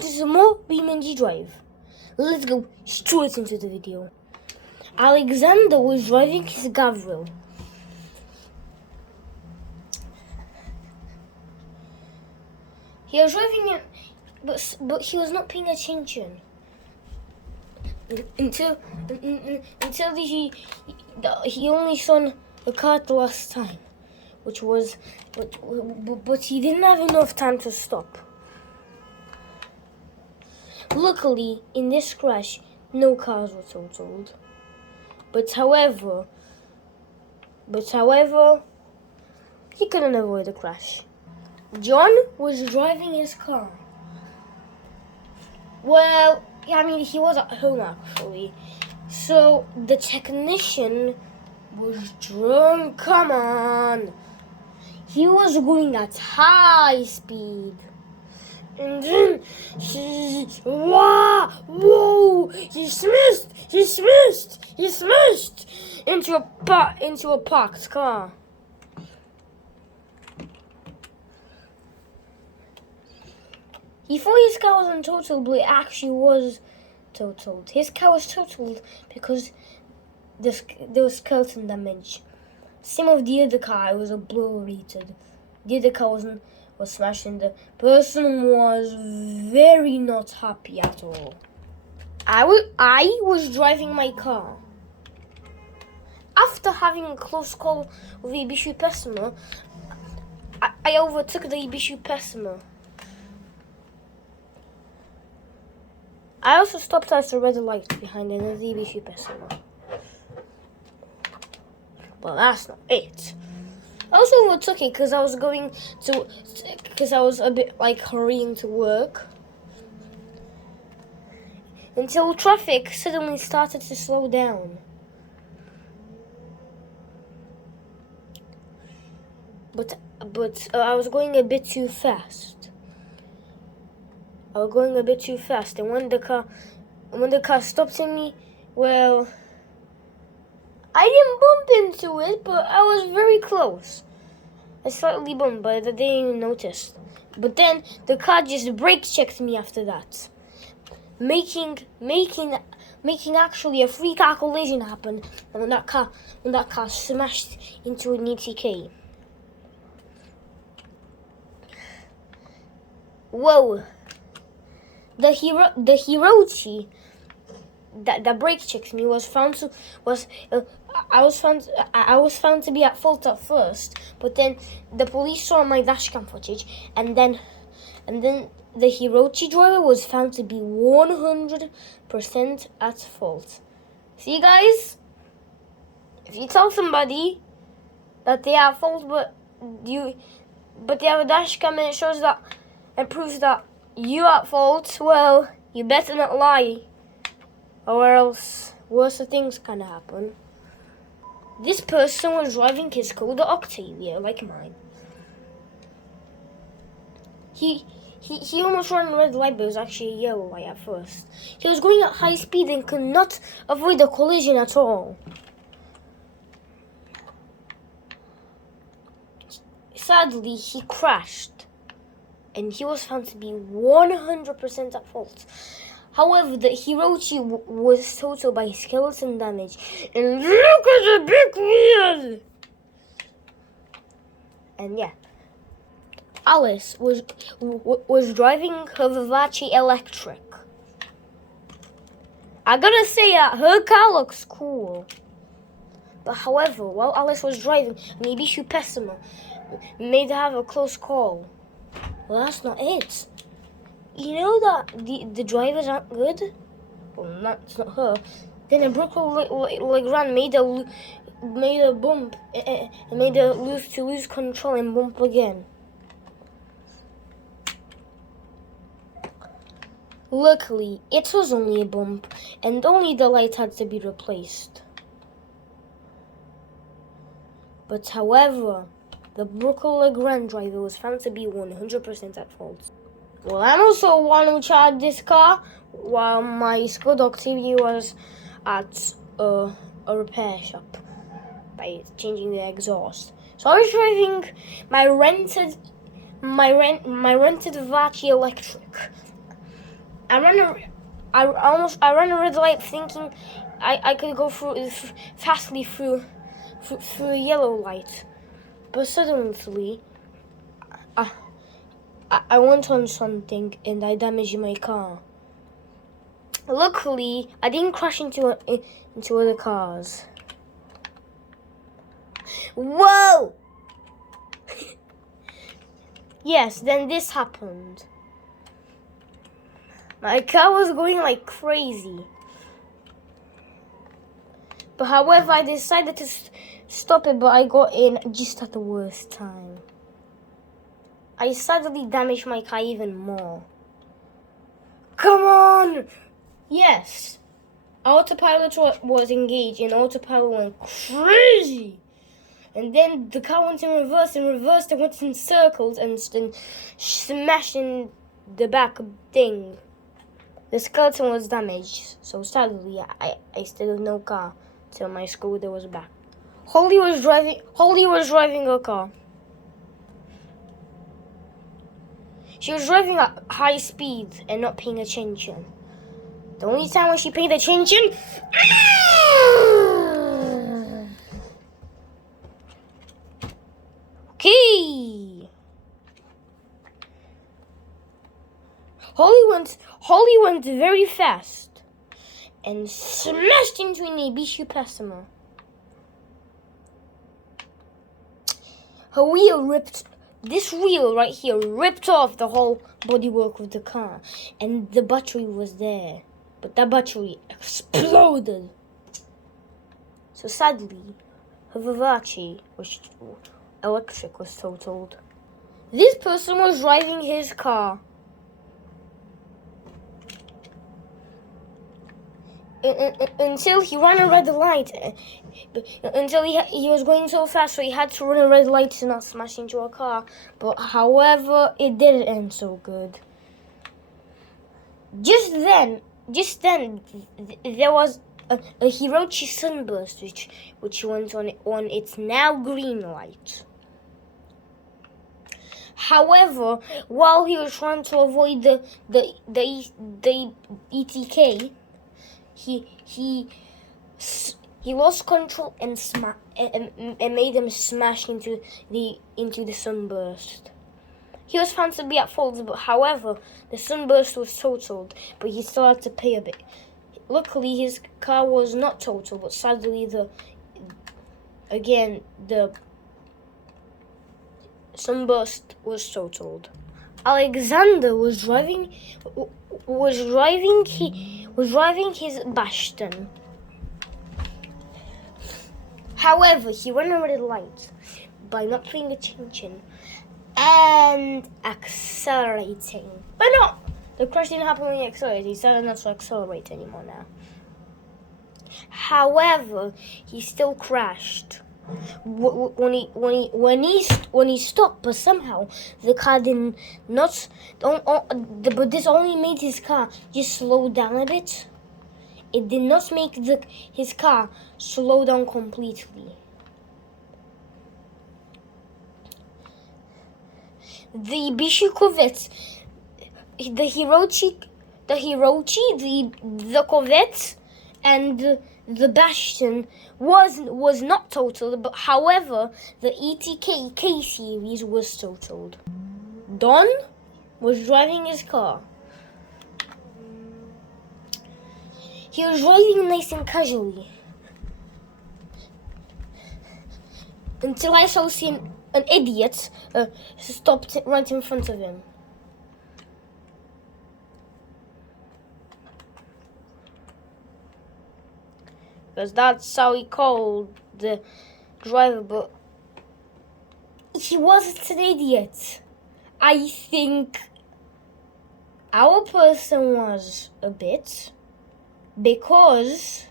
to some more BeamNG Drive. Let's go straight into the video. Alexander was driving his Gavril. He was driving it, but he was not paying attention until he only saw the car the last time, but he didn't have enough time to stop. Luckily, in this crash, no cars were totaled. But however, he couldn't avoid the crash. John was driving his car. Well, I mean, he was at home actually. So the technician was drunk. Come on. He was going at high speed. And then whoa! He smashed into a parked car. He thought his car wasn't totaled, but it actually was totaled. His car was totaled because there was skeleton damage. Same of the other car, it was obliterated. The other car was smashed, and the person was very not happy at all. I was driving my car. After having a close call with Ibishu Pessima, I overtook the Ibishu Pessima. I also stopped at the red light behind another Ibishu Pessima. Well, that's not it. I also overtook it because I was a bit like hurrying to work. Until traffic suddenly started to slow down. But I was going a bit too fast. And when the car stopped in me, well, I didn't bump into it, but I was very close. I slightly bumped, but I didn't even notice. But then the car just brake checked me after that, making actually a free car collision happen when that car smashed into an ETK. Whoa! The Hirochi that brake checked me I was found to be at fault at first, but then the police saw my dashcam footage, and then the Hirochi driver was found to be 100% at fault. See, guys, if you tell somebody that they are at fault, but they have a dashcam and it shows that and proves that you are at fault, well, you better not lie, or else worse things can happen. This person was driving his Skoda Octavia, like mine. He almost ran a red light, but it was actually a yellow light at first. He was going at high speed and could not avoid a collision at all. Sadly, he crashed, and he was found to be 100% at fault. However, the Hirochi was totaled by skeleton damage. And look at the big wheel! And yeah. Alice was driving her Vivace electric. I gotta say that her car looks cool. But however, while Alice was driving, maybe she Pessima made her have a close call. Well, that's not it. You know that the drivers aren't good? Well, it's not her. Then a Brooklyn Legrand made a bump and made her lose control and bump again. Luckily, it was only a bump, and only the light had to be replaced. But however, the Brooklyn Legrand driver was found to be 100% at fault. Well, I'm also one who charged this car while my Skoda Octavia was at a repair shop by changing the exhaust. So I was driving my rented Vachi electric, I ran a red light thinking I could go fastly through a yellow light, but suddenly I went on something and I damaged my car. Luckily, I didn't crash into other cars. Whoa! Yes, then this happened. My car was going like crazy. But however, I decided to stop it, but I got in just at the worst time. I suddenly damaged my car even more. Come on! Yes. Autopilot was engaged and autopilot went crazy. And then the car went in reverse, and went in circles and smashed in the back thing. The skeleton was damaged, so sadly I still have no car till my scooter was back. Holly was driving a car. She was driving at high speed and not paying attention. The only time when she paid attention, okay. Holly went very fast and smashed into an Ibishu Pessima. This wheel right here ripped off the whole bodywork of the car, and the battery was there, but that battery exploded. So sadly, her Vivace was electric was totaled. This person was driving his car. Until he ran a red light, until he was going so fast, so he had to run a red light to not smash into a car. But however, it didn't end so good. Just then, there was a Hirochi sunburst, which went on its now green light. However, while he was trying to avoid the ETK, he lost control and made him smash into the sunburst. He was found to be at fault, but however, the sunburst was totaled, but he still had to pay a bit. Luckily, his car was not totaled, but sadly, the sunburst was totaled. Alexander was driving his Bastion. However, he ran a red light by not paying attention and accelerating. But no, the crash didn't happen when he accelerated. He decided not to accelerate anymore now. However, he still crashed when he stopped, but somehow the car did not. But this only made his car just slow down a bit. It did not make his car slow down completely. The Ibishu Corvette, the Hirochi, the Corvette, and the Bastion was not totaled, but however, the ETK K series was totaled. Don was driving his car. He was driving nice and casually until I saw an idiot stopped right in front of him. Because that's how he called the driver, but he wasn't an idiot. I think our person was a bit, because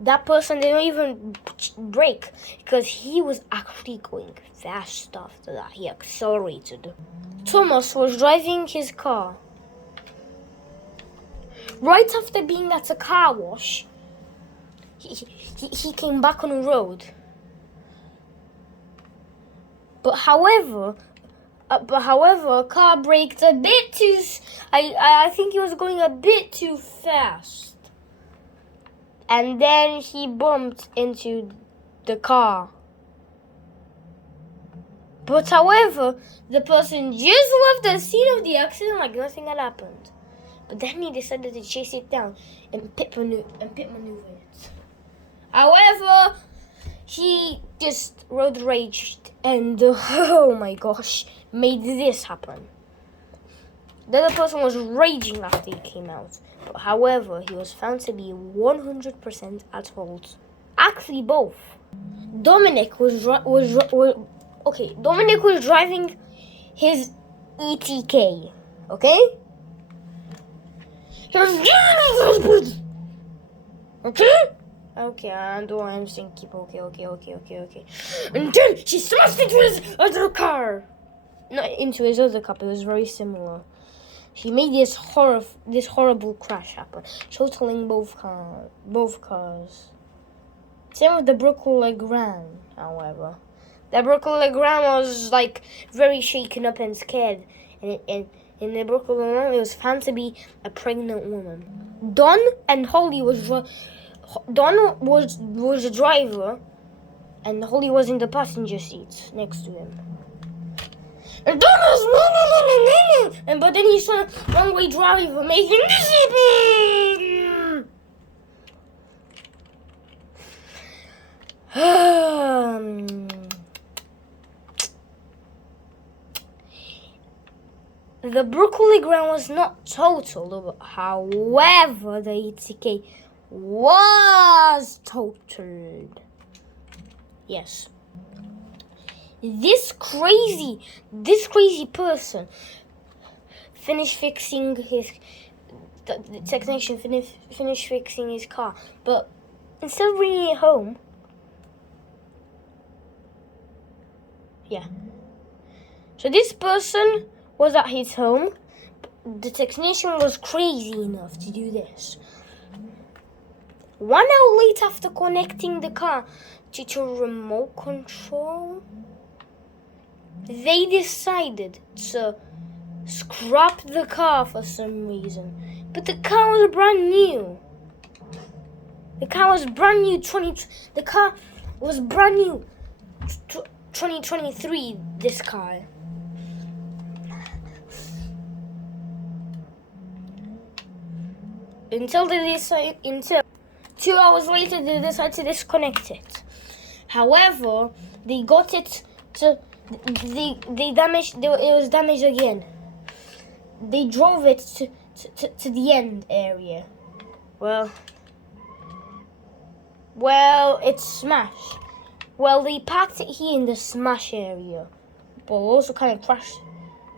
that person didn't even brake, because he was actually going fast after that. He accelerated. Thomas was driving his car. Right after being at a car wash, he came back on the road. But however, But however, car braked a bit too. I think he was going a bit too fast, and then he bumped into the car. But however, the person just left the scene of the accident like nothing had happened. But then he decided to chase it down and pit maneuver it. However, he just road raged and oh my gosh, made this happen. The other person was raging after he came out. But however, he was found to be 100% at fault. Actually, both. Dominic was driving his ETK, okay? He was okay, I don't understand. Keep okay. And then she smashed into his other car. Not into his other car, it was very similar. She made this horrible crash happen, totaling both cars. Same with the Brooklyn Legrand, however. The Brooklyn Legrand was like very shaken up and scared, and in the Brooklyn Legrand it was found to be a pregnant woman. Don and Holly Don was the driver, and Holly was in the passenger seat next to him. And Don was but then he saw a one-way driver making this happen. The Brooklyn Legrand was not totaled, however, the ETK was totaled. Yes. This crazy person finished fixing the technician finished fixing his car, but instead of bringing it home, so this person was at his home. The technician was crazy enough to do this. 1 hour later, after connecting the car to remote control, they decided to scrap the car for some reason. But the car was brand new. The car was brand new 2023, this car. Until 2 hours later, they decided to disconnect it. However, they got it to, they damaged, it was damaged again. They drove it to the end area. Well, it's smashed. Well, they parked it here in the smash area, but also kind of crashed.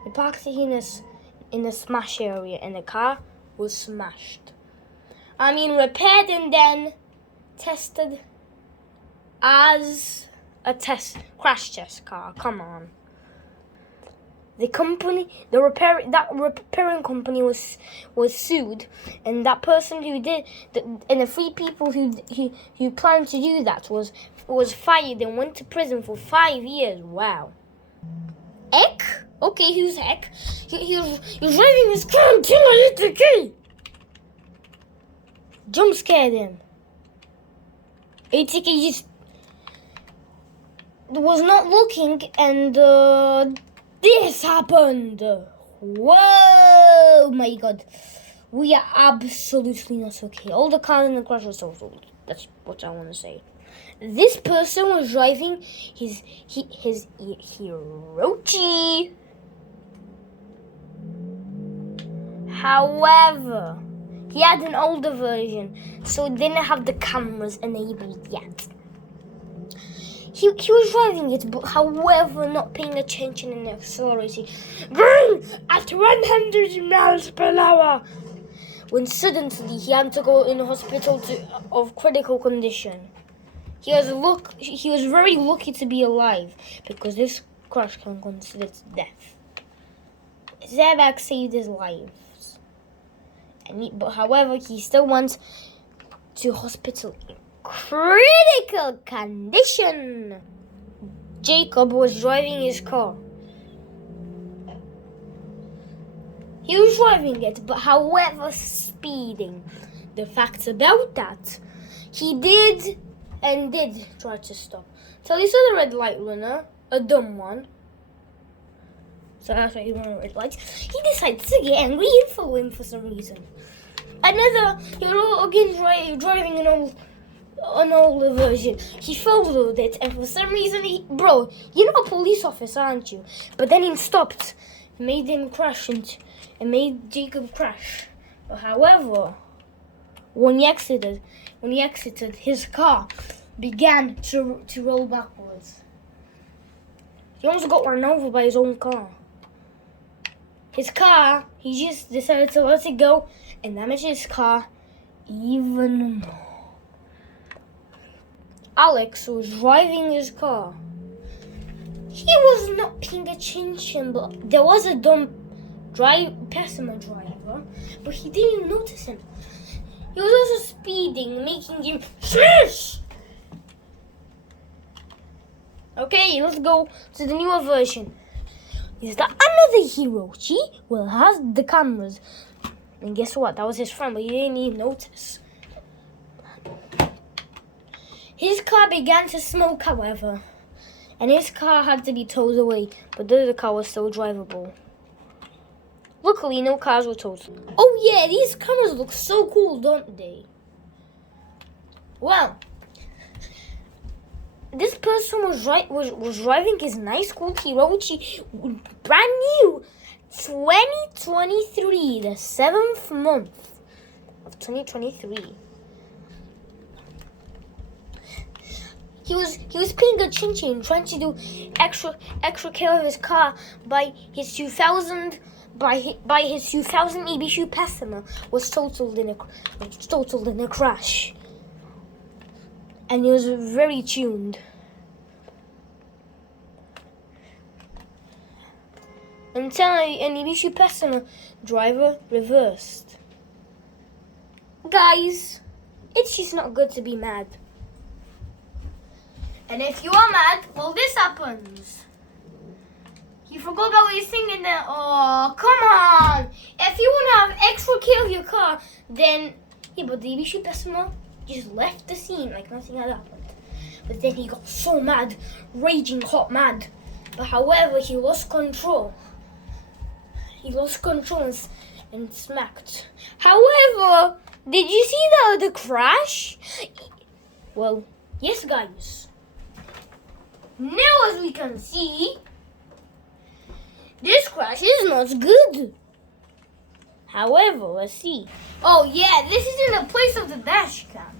They parked it here in the smash area, and the car was smashed. I mean, repaired and then tested as a crash test car. Come on. The repairing company was sued, and that person who did and the 3 people who planned to do that was fired and went to prison for 5 years. Wow. Heck? Okay, who's Heck? He was driving his car until I hit the key. Jump scared him. ATK just was not looking, and this happened. Whoa, my God. We are absolutely not okay. All the cars in the crash are totaled. That's what I want to say. This person was driving his Hirochi. However, he had an older version, so it didn't have the cameras enabled yet. He was driving it, but however, not paying attention and accelerating, going at 100 miles per hour. When suddenly he had to go in the hospital of critical condition. He was very lucky to be alive, because this crash can be considered death. His airbag saved his life. But however, he still went to hospital in critical condition. Jacob was driving his car. He was driving it, but however speeding. The facts about that, he did try to stop. So he saw the red light runner, a dumb one. So that's why he went on red lights. He decided to get angry and follow him for some reason. He was again driving an older version. He followed it, and for some reason, you're not a police officer, aren't you? But then he stopped, made him crash, and made Jacob crash. But however, when he exited, his car began to roll backwards. He almost got run over by his own car. His car, he just decided to let it go and damage his car even more. Alex was driving his car. He was not paying attention, but there was a dumb Pessima driver, but he didn't notice him. He was also speeding, making him smash. Okay, let's go to the newer version. Is that another Hiroshi? Well, has the cameras. And guess what? That was his friend, but he didn't even notice. His car began to smoke, however, and his car had to be towed away, but the other car was still drivable. Luckily, no cars were towed. Oh yeah, these cameras look so cool, don't they? Well, this person was driving his nice cool Hiroshi, brand new, 2023, the 7th month of 2023. He was paying attention, trying to do extra care of his car by his 2000 Ibishu Pessima was totaled in a crash. And he was very tuned. Until an Ibishu Pessima driver reversed. Guys, it's just not good to be mad. And if you are mad, well, this happens. You forgot about what you're singing there. Oh, come on. If you want to have extra care of your car, then... Yeah, but the Ibishu Pessima just left the scene like nothing had happened. But then he got so mad, raging hot mad. But however, he lost control. He lost control and smacked. However, did you see the crash? Well, yes, guys. Now, as we can see, this crash is not good. However, let's see. Oh yeah, this is in the place of the dash cam.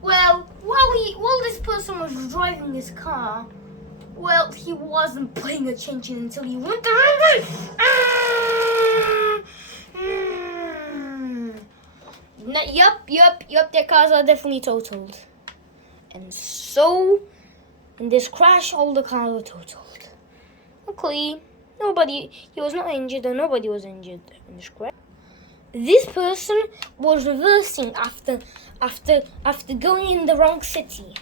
Well, while this person was driving his car, well, he wasn't paying attention until he went the wrong way. Yup, their cars are definitely totaled. And so, in this crash, all the cars were totaled. Luckily, he was not injured, or nobody was injured in this crash. This person was reversing after going in the wrong city.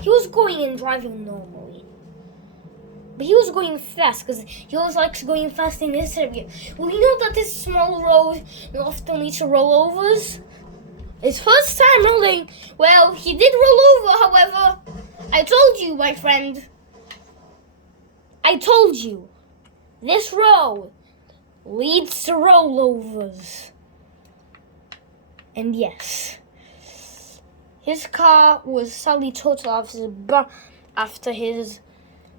He was going and driving normally, but he was going fast because he always likes going fast in this area. Well, you know that this small road often leads to rollovers? His first time rolling, well, he did roll over, however. I told you, my friend. I told you. This road leads to rollovers. And yes, his car was sadly totaled after his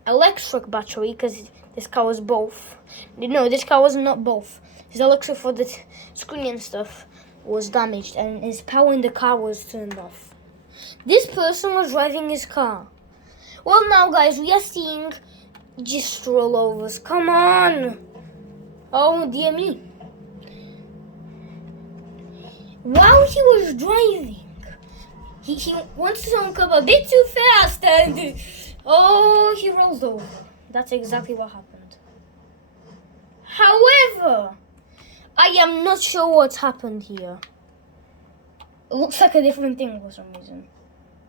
electric battery, because this car was both. No, this car was not both. His electric for the screen and stuff was damaged, and his power in the car was turned off. This person was driving his car. Well, now, guys, we are seeing just rollovers. Come on! Oh, dear me. While he was driving, he wants to come a bit too fast, and he rolled over. That's exactly what happened. However, I am not sure what happened here. It looks like a different thing for some reason.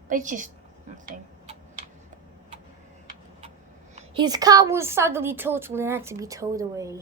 But it's just nothing. His car was sadly totaled and had to be towed away.